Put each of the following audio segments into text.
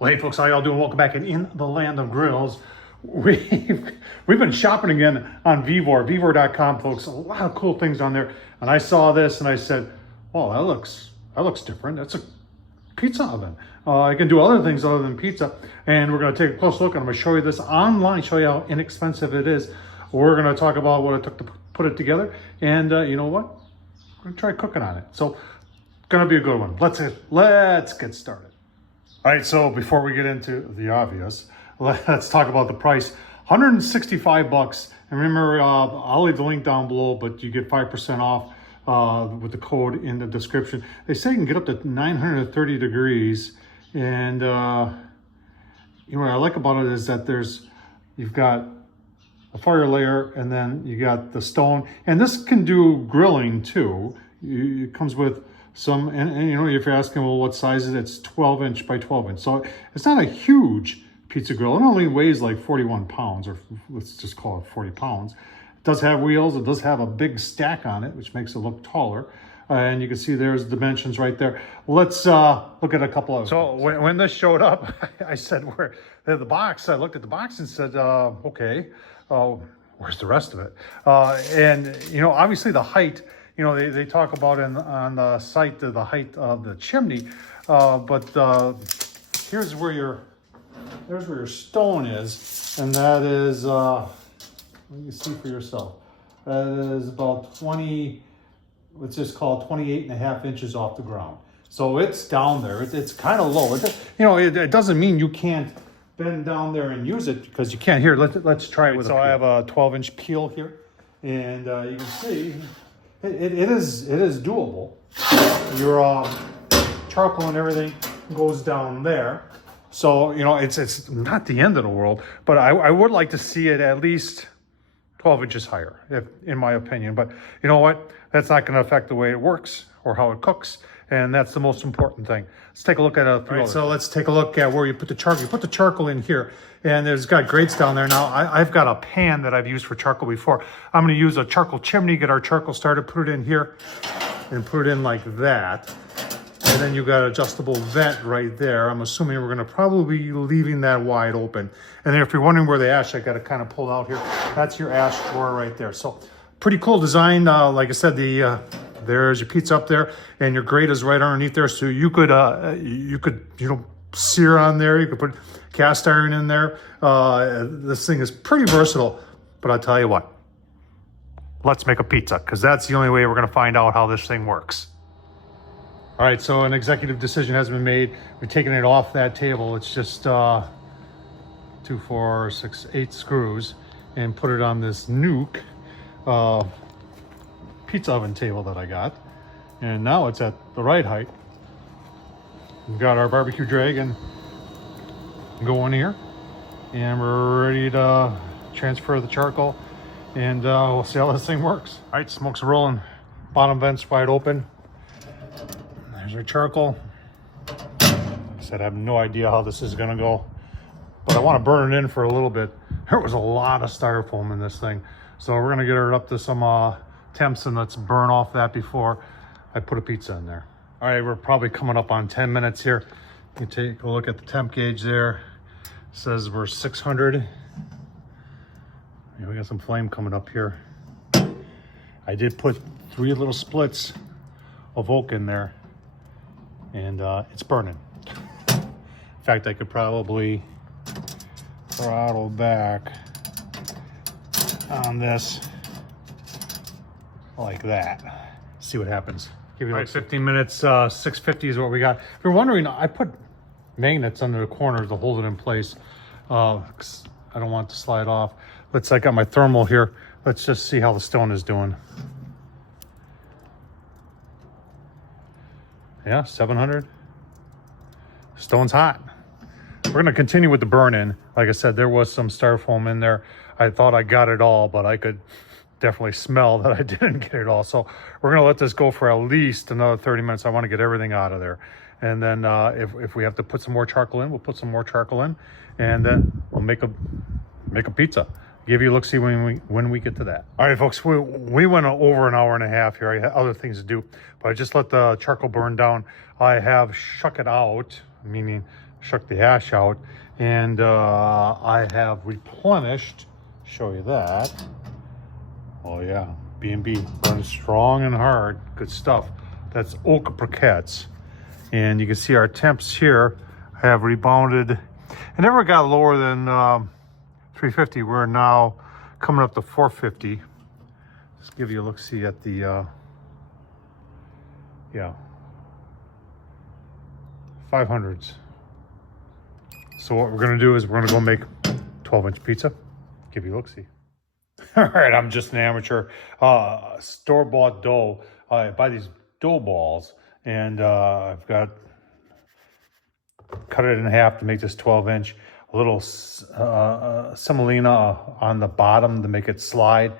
Well, hey folks, how y'all doing? Welcome back in the land of grills. We've been shopping again on VEVOR, VEVOR.com, folks. A lot of cool things on there. And I saw this and I said, "Oh, that looks different. That's a pizza oven. I can do other things other than pizza." And we're going to take a close look. And I'm going to show you this online, show you how inexpensive it is. We're going to talk about what it took to put it together. And you know what? We're going to try cooking on it. So it's going to be a good one. Let's get started. All right, so before we get into the obvious, let's talk about the price. $165. And remember, I'll leave the link down below, but you get 5% off with the code in the description. They say you can get up to 930 degrees. And you know what I like about it is that you've got a fire layer, and then you got the stone. And this can do grilling too. It comes with some, and you know, if you're asking, well, what size is it? It's 12 inch by 12 inch. So it's not a huge pizza grill. It only weighs like 41 pounds, or let's just call it 40 pounds. It does have wheels. It does have a big stack on it, which makes it look taller. And you can see there's dimensions right there. Let's look at a couple of. So when this showed up, I said, where the box, I looked at the box and said, okay, where's the rest of it? And you know, obviously the height, you know, they talk about on the site the height of the chimney, but here's where your stone is, and that is, you can see for yourself, that is about 20, let's just call it 28 and a half inches off the ground. So it's down there. It's kind of low. It doesn't mean you can't bend down there and use it, because you can't. Here, let's try it with. So I have a 12-inch peel here, and you can see. It is doable. Your charcoal and everything goes down there. So, you know, it's not the end of the world, but I would like to see it at least 12 inches higher, in my opinion. But you know what? That's not going to affect the way it works or how it cooks. And that's the most important thing. Let's take a look at it. All right, so let's take a look at where you put the charcoal. You put the charcoal in here, and there's got grates down there. Now, I've got a pan that I've used for charcoal before. I'm going to use a charcoal chimney, get our charcoal started, put it in here, and put it in like that. And then you got an adjustable vent right there. I'm assuming we're going to probably be leaving that wide open. And then if you're wondering where the ash, I got it kind of pulled out here. That's your ash drawer right there. So pretty cool design. Like I said, there's your pizza up there, and your grate is right underneath there. So you could sear on there. You could put cast iron in there. This thing is pretty versatile. But I'll tell you what, let's make a pizza, because that's the only way we're going to find out how this thing works. All right, so an executive decision has been made. We're taking it off that table. It's just 2, 4, 6, 8 screws, and put it on this Nuke pizza oven table that I got. And now it's at the right height. We've got our barbecue dragon going here, and we're ready to transfer the charcoal, and we'll see how this thing works. All right, smoke's rolling, bottom vent's wide open. There's our charcoal. Like I said, I have no idea how this is gonna go, but I want to burn it in for a little bit. There was a lot of styrofoam in this thing, so we're gonna get it up to some temps, and let's burn off that before I put a pizza in there. All right, we're probably coming up on 10 minutes here. You take a look at the temp gauge there. It says we're 600. Yeah, we got some flame coming up here. I did put 3 little splits of oak in there, and it's burning. In fact, I could probably throttle back on this like that. See what happens. Give you like 15 minutes, 650 is what we got. If you're wondering, I put magnets under the corners to hold it in place, 'cause I don't want it to slide off. I got my thermal here. Let's just see how the stone is doing. Yeah, 700. Stone's hot. We're gonna continue with the burn-in. Like I said, there was some styrofoam in there. I thought I got it all, but I could definitely smell that I didn't get it all. So we're gonna let this go for at least another 30 minutes. I want to get everything out of there. And then if we have to put some more charcoal in, we'll put some more charcoal in, and then we'll make a pizza. Give you a look-see when we get to that. All right, folks, we went over an hour and a half here. I had other things to do, but I just let the charcoal burn down. I have shuck it out, meaning shook the ash out, and I have replenished. Show you that. Oh yeah, B&B running strong and hard. Good stuff. That's oak briquettes, and you can see our temps here have rebounded. It never got lower than 350. We're now coming up to 450. Just give you a look. See at the yeah, 500s. So what we're gonna do is we're gonna go make 12-inch pizza. Give you a look-see. All right, I'm just an amateur. Store-bought dough. I buy these dough balls, and I've got cut it in half to make this 12-inch. A little semolina on the bottom to make it slide.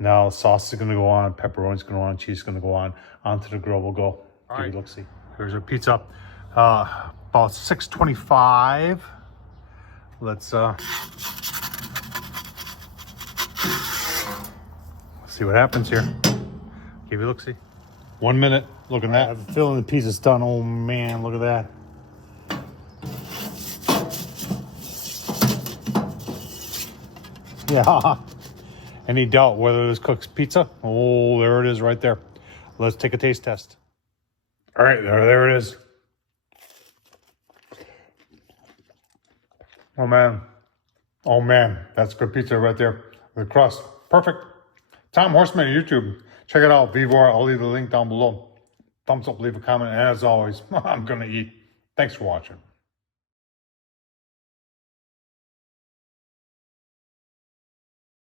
Now sauce is gonna go on, pepperoni's gonna go on, cheese is gonna go on. Onto the grill we'll go. All right, look-see. Here's our pizza. About 625. Let's see what happens here. Give you a look-see. 1 minute. Look at that. I have a feeling the pizza's done. Oh man, look at that. Yeah. Any doubt whether this cooks pizza? Oh, there it is right there. Let's take a taste test. All right, there it is. Oh man, that's good pizza right there. The crust, perfect. Tom Horsman on YouTube. Check it out, VEVOR. I'll leave the link down below. Thumbs up, leave a comment, and as always, I'm gonna eat. Thanks for watching.